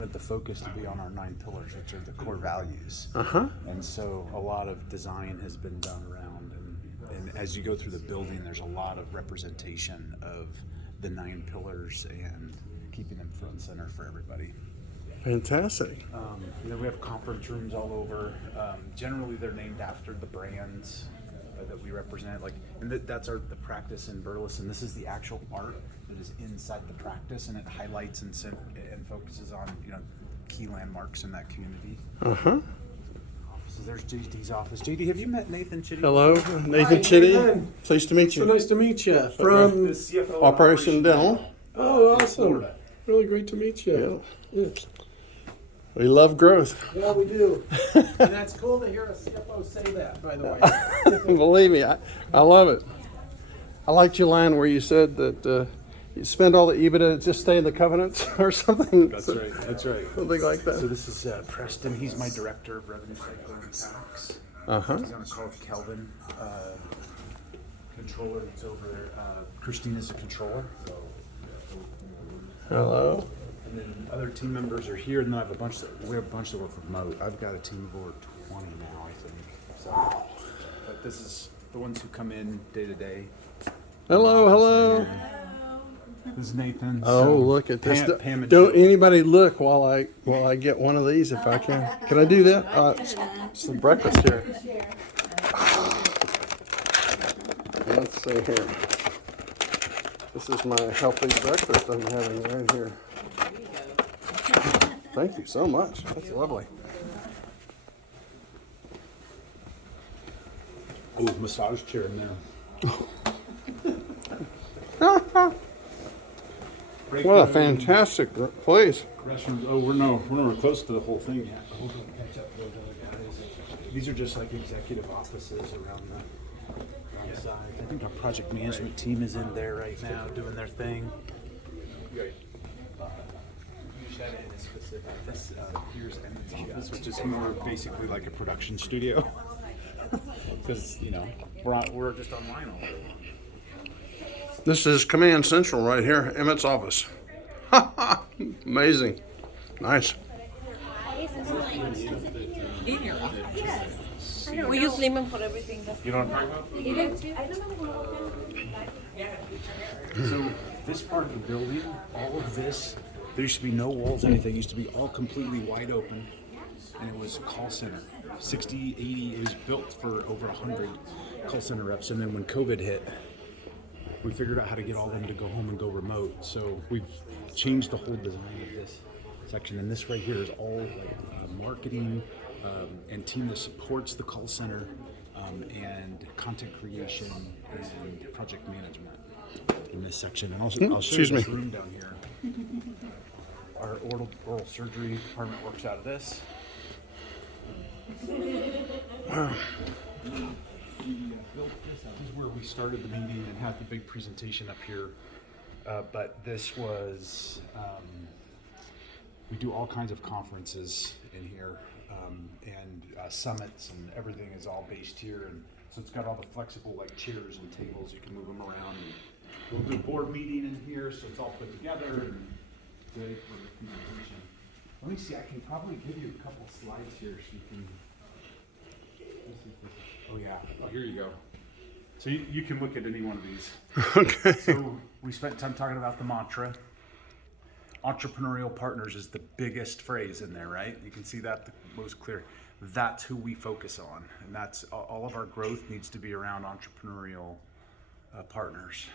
the focus to be on our 9 pillars, which are the core values. And so a lot of design has been done around, and as you go through the building, there's a lot of representation of the 9 pillars and keeping them front and center for everybody. Fantastic. And then we have conference rooms all over. Generally, they're named after the brands that we represent. And that's the practice in Burleson. This is the actual art that is inside the practice, and it highlights and focuses on key landmarks in that community. So there's JD's office. JD, have you met Nathan Chitty? Hello, Nathan Chitty. Pleased to meet you. So nice to meet you. From the CFO Operation Dental. Oh, awesome. Really great to meet you. Yeah. We love growth. Yeah, we do. And that's cool to hear a CFO say that, by the way. Believe me, I love it. I liked your line where you said that you spend all the EBITDA, just stay in the covenants or something. That's right. That's right. Something like that. So this is Preston. He's my director of revenue cycle and tax. He's on a call with Kelvin, controller. It's over there. Christine is a controller. Hello. And then other team members are here, and then we have a bunch that work remote. I've got a team of over 20 now, I think. So, but this is the ones who come in day to day. Hello. This is Nathan. Oh, look at this. Pam and Don't Joe. anybody look while I get one of these if I can. Can I do that? Some breakfast here. Let's see here. This is my healthy breakfast I'm having right here. Thank you so much. That's lovely. Oh, massage chair in there. What a fantastic place. Restrooms. Oh, we're close to the whole thing yet. We'll go catch up with those other guys. These are just like executive offices around the side. I think our project management team is in there right now doing their thing. This here's Emmett office, which is more basically like a production studio, because we're just online all day. This is Command Central right here, Emmett's office. Amazing. Nice. In your office? Yes. We use lemon for everything. You know what I'm talking about? So this part of the building, all of this, there used to be no walls, anything. It used to be all completely wide open, and it was a call center. 60, 80, it was built for over 100 call center reps, and then when COVID hit, we figured out how to get all of them to go home and go remote. So we've changed the whole design of this section, and this right here is all like marketing and team that supports the call center and content creation and project management in this section. And also, I'll show you this room down here. Our oral surgery department works out of this. Wow. Built this out. This is where we started the meeting and had the big presentation up here. But this was, we do all kinds of conferences in here and summits, and everything is all based here. And so it's got all the flexible like chairs and tables. You can move them around. And we'll do a board meeting in here, so it's all put together and ready for the presentation. Let me see, I can probably give you a couple slides here so you can. Oh yeah, oh here you go. So you can look at any one of these. Okay. So we spent time talking about the mantra. Entrepreneurial partners is the biggest phrase in there, right? You can see that the most clear. That's who we focus on, and that's all of our growth needs to be around entrepreneurial partners.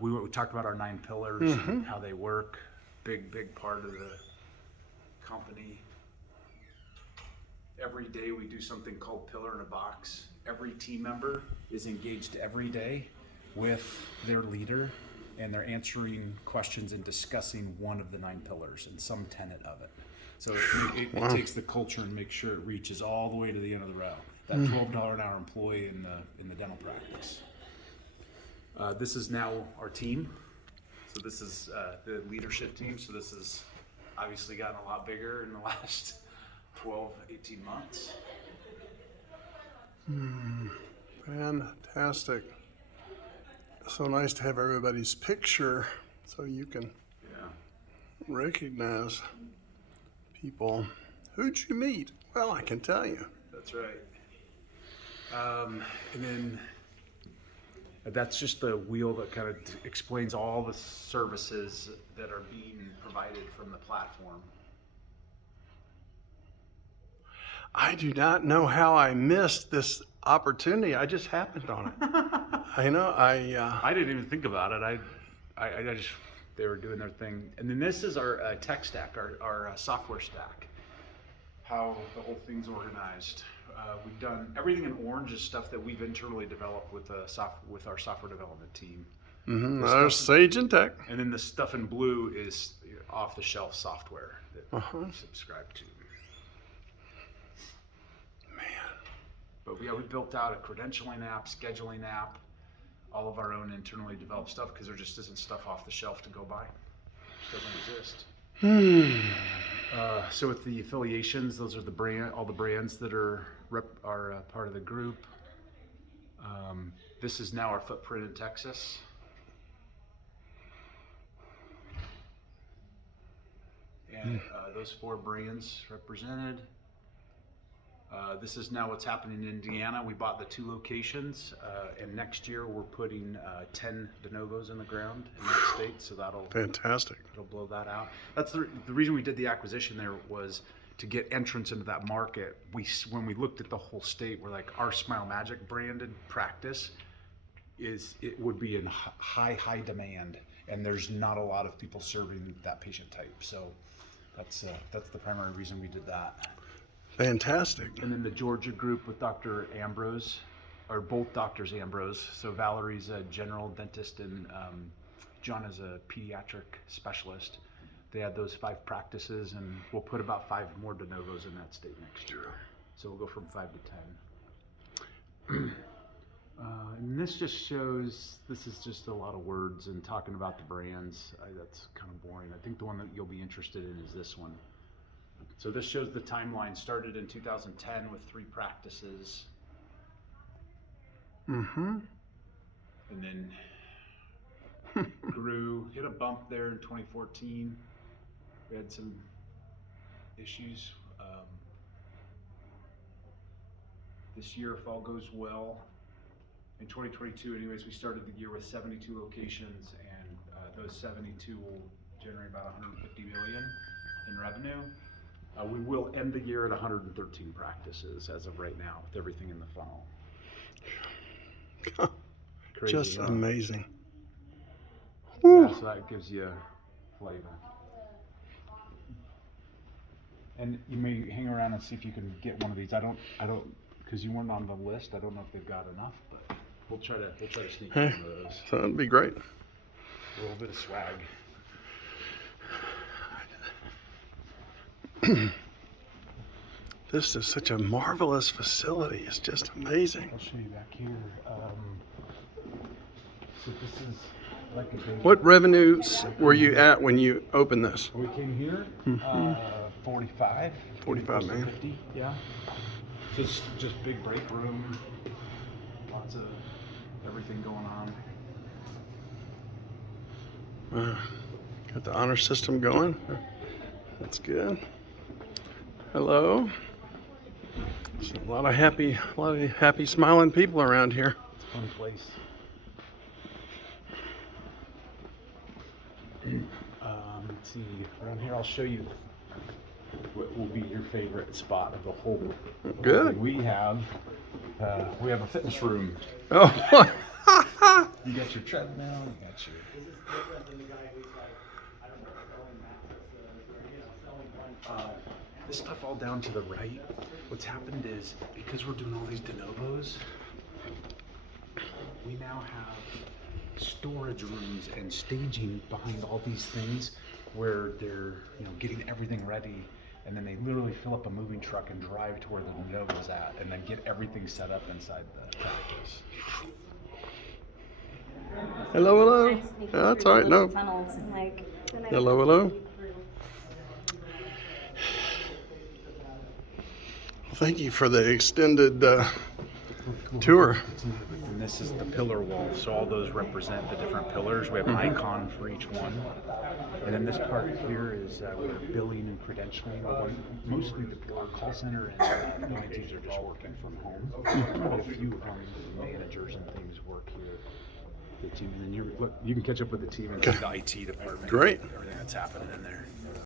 We talked about our 9 pillars and how they work. Big part of the company. Every day we do something called Pillar in a Box. Every team member is engaged every day with their leader, and they're answering questions and discussing one of the 9 pillars and some tenet of it. So it takes the culture and makes sure it reaches all the way to the end of the row. That $12 an hour employee in the dental practice. This is now our team. So this is the leadership team. So this has obviously gotten a lot bigger in the last 12, 18 months. Fantastic. So nice to have everybody's picture so you can. recognize people. Who'd you meet? Well, I can tell you. That's right. And then that's just the wheel that kind of explains all the services that are being provided from the platform. I do not know how I missed this opportunity. I just happened on it. I didn't even think about it. I just, they were doing their thing. And then this is our tech stack, our software stack, how the whole thing's organized. We've done everything in orange is stuff that we've internally developed with our software development team. There's Sage and Tech. And then the stuff in blue is off-the-shelf software that we subscribe to. But we built out a credentialing app, scheduling app, all of our own internally developed stuff because there just isn't stuff off the shelf to go buy. It doesn't exist. So with the affiliations, those are all the brands that are part of the group. This is now our footprint in Texas. And those 4 brands represented. This is now what's happening in Indiana. We bought the 2 locations, and next year we're putting 10 de novos in the ground in that state. So that'll blow that out. That's the reason we did the acquisition there was to get entrance into that market. When we looked at the whole state, we're like, our Smile Magic branded practice would be in high demand, and there's not a lot of people serving that patient type. So that's the primary reason we did that. Fantastic. And then the Georgia group with Dr. Ambrose, or both Doctors Ambrose. So Valerie's a general dentist and John is a pediatric specialist. They had those 5 practices, and we'll put about 5 more de novos in that state next year. So we'll go from 5 to 10. And this just shows, this is just a lot of words and talking about the brands. That's kind of boring. I think the one that you'll be interested in is this one. So this shows the timeline. Started in 2010 with 3 practices. And then grew, hit a bump there in 2014. We had some issues. This year, if all goes well, in 2022 anyways, we started the year with 72 locations, and those 72 will generate about 150 million in revenue. We will end the year at 113 practices as of right now, with everything in the funnel. Crazy, Just amazing. Yeah, so that gives you a flavor. And you may hang around and see if you can get one of these. I don't, because you weren't on the list. I don't know if they've got enough, but we'll try to sneak one of those. So that'd be great. A little bit of swag. This is such a marvelous facility. It's just amazing. I'll show you back here. So this is like a big... What revenues were you at when you opened this? We came here, 45. 45, man. 50, yeah. Just big break room. Lots of everything going on. Got the honor system going. That's good. Hello. There's a lot of happy, smiling people around here. It's a fun place. Let's see. Around here, I'll show you what will be your favorite spot of the whole. Good. We have a fitness room. Oh. You got your treadmill. You got your. This is different than the guy who's like, I don't know, selling mattresses or, selling one. This stuff all down to the right. What's happened is because we're doing all these de novos, we now have storage rooms and staging behind all these things where they're getting everything ready, and then they literally fill up a moving truck and drive to where the de novo's at, and then get everything set up inside the practice. Hello. That's all right. No. Hello. Well, thank you for the extended tour. And this is the pillar wall. So all those represent the different pillars. We have an icon for each one. And then this part here is where billing and credentialing. Mostly our call center and billing teams are just working from home. But a few managers and things work here. The team, and then you can catch up with the team and see the IT department. Great. Everything that's happening in there.